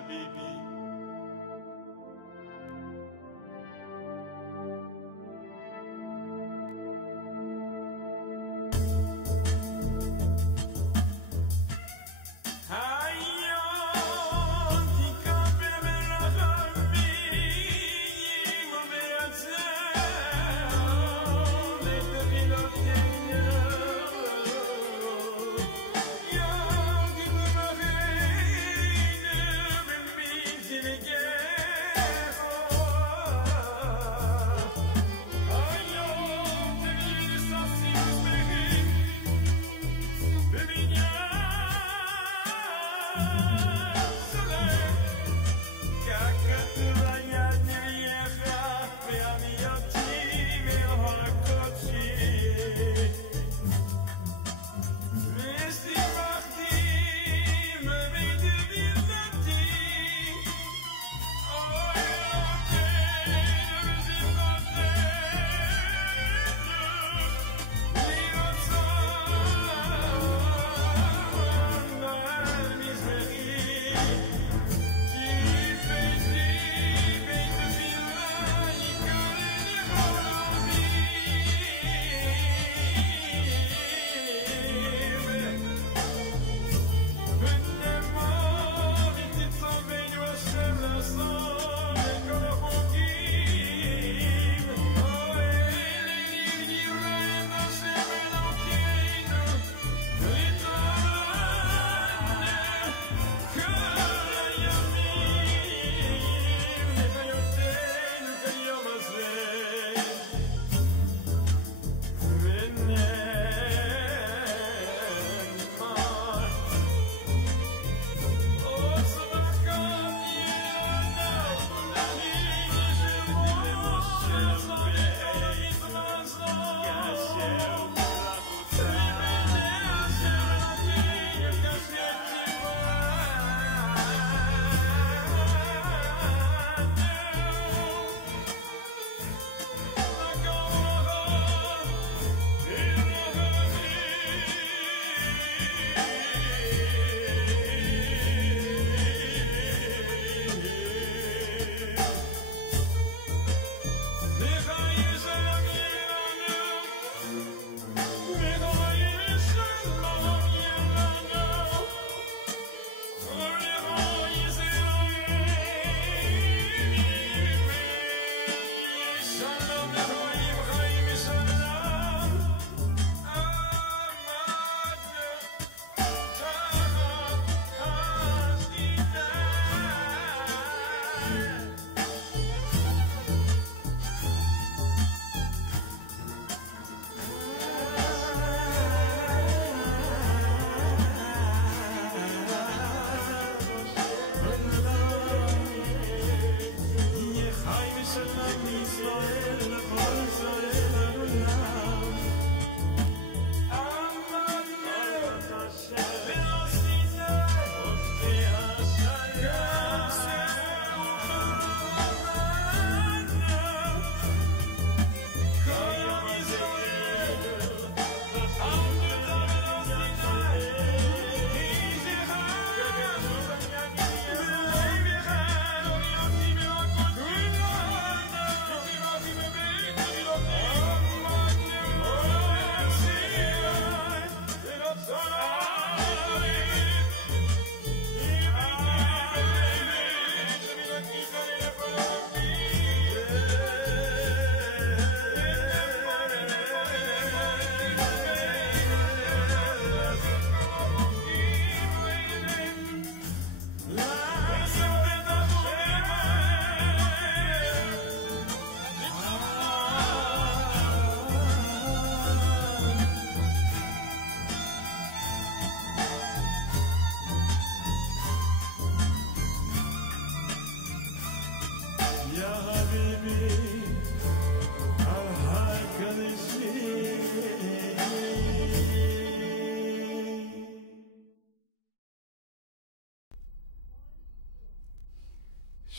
حبيبي.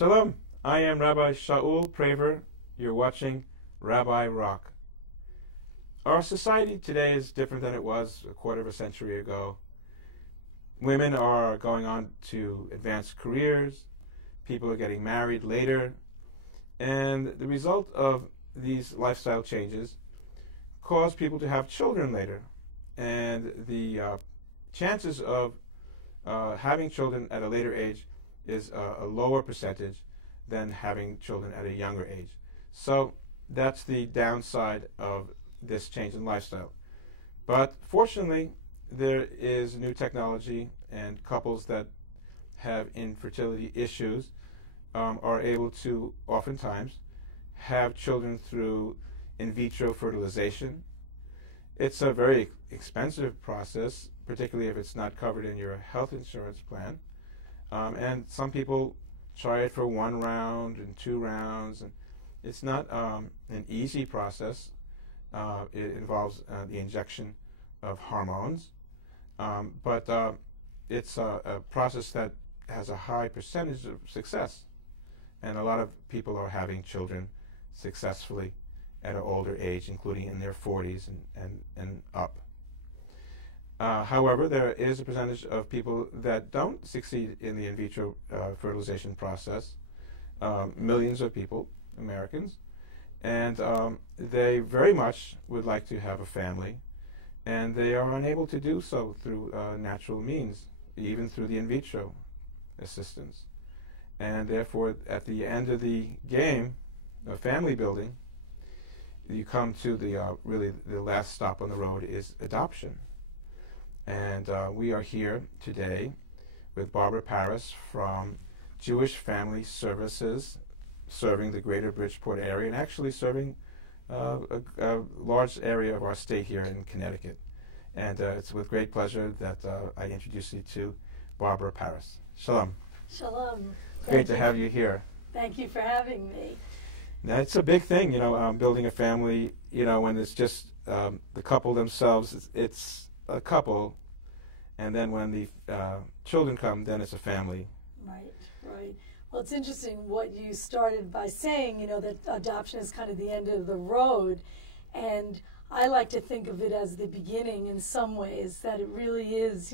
Shalom, I am Rabbi Shaul Praver. You're watching Rabbi Rock. Our society today is different than it was a quarter of a century ago. Women are going on to advanced careers. People are getting married later. And the result of these lifestyle changes cause people to have children later. And the chances of having children at a later age is a lower percentage than having children at a younger age. So that's the downside of this change in lifestyle. But fortunately, there is new technology, and couples that have infertility issues are able to oftentimes have children through in vitro fertilization. It's a very expensive process, particularly if it's not covered in your health insurance plan. And some people try it for 1 round and 2 rounds, and it's not an easy process. It involves the injection of hormones, but it's a process that has a high percentage of success, and a lot of people are having children successfully at an older age, including in their 40s and up. However, there is a percentage of people that don't succeed in the in vitro fertilization process, millions of people, Americans, and they very much would like to have a family, and they are unable to do so through natural means, even through the in vitro assistance. And therefore, at the end of the game of family building, you come to the really the last stop on the road is adoption. And we are here today with Barbara Paris from Jewish Family Services, serving the greater Bridgeport area and actually serving a large area of our state here in Connecticut. And it's with great pleasure that I introduce you to Barbara Paris. Shalom. Shalom. Great to have you here. Thank you for having me. Now, it's a big thing, building a family, when it's just the couple themselves, it's a couple, and then when the children come, then it's a family. Right, right. Well, it's interesting what you started by saying, that adoption is kind of the end of the road, and I like to think of it as the beginning in some ways, that it really is,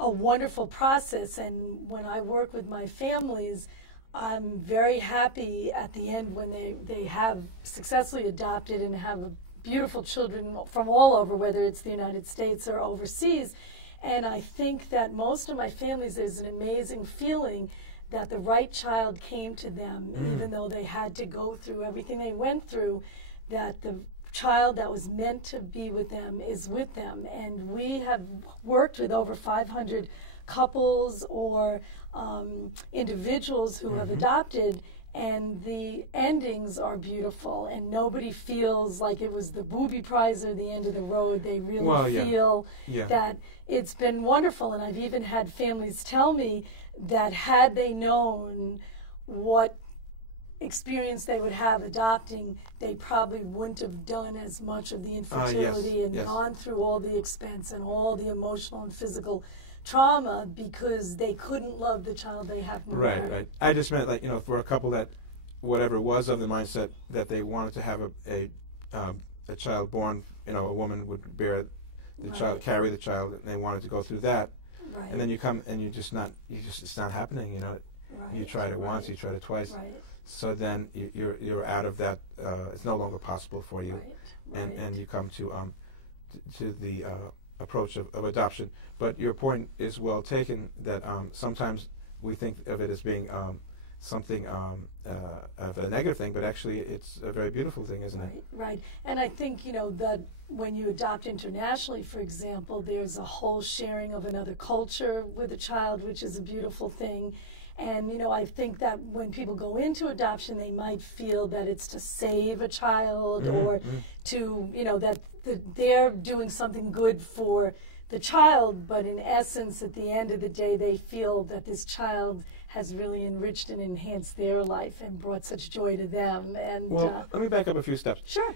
a wonderful process. And when I work with my families, I'm very happy at the end when they have successfully adopted and have beautiful children from all over, whether it's the United States or overseas. And I think that most of my families, there's an amazing feeling that the right child came to them, even though they had to go through everything they went through, that the child that was meant to be with them is with them. And we have worked with over 500 couples or individuals who have adopted, and the endings are beautiful, and nobody feels like it was the booby prize or the end of the road. They really feel that it's been wonderful. And I've even had families tell me that had they known what experience they would have adopting, they probably wouldn't have done as much of the infertility and gone through all the expense and all the emotional and physical trauma because they couldn't love the child they have more. Right. I just meant, for a couple that, whatever it was of the mindset that they wanted to have a child born, a woman would bear the child, carry the child, and they wanted to go through that. Right. And then you come and it's not happening. You tried it once, you tried it twice. Right. So then you're out of that. It's no longer possible for you, and you come to the approach of adoption. But your point is well taken, that sometimes we think of it as being something of a negative thing, but actually it's a very beautiful thing, isn't it? Right. And I think, that when you adopt internationally, for example, there's a whole sharing of another culture with a child, which is a beautiful thing. And, I think that when people go into adoption, they might feel that it's to save a child or to, that they're doing something good for the child, but in essence, at the end of the day, they feel that this child has really enriched and enhanced their life and brought such joy to them. And well, let me back up a few steps. Sure.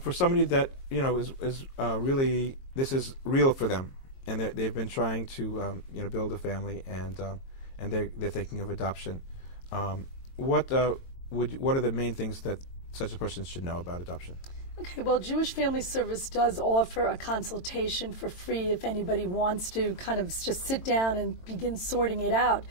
For somebody that is really, this is real for them, and they've been trying to build a family, and they're thinking of adoption. What are the main things that such a person should know about adoption? Okay, well, Jewish Family Service does offer a consultation for free if anybody wants to kind of just sit down and begin sorting it out.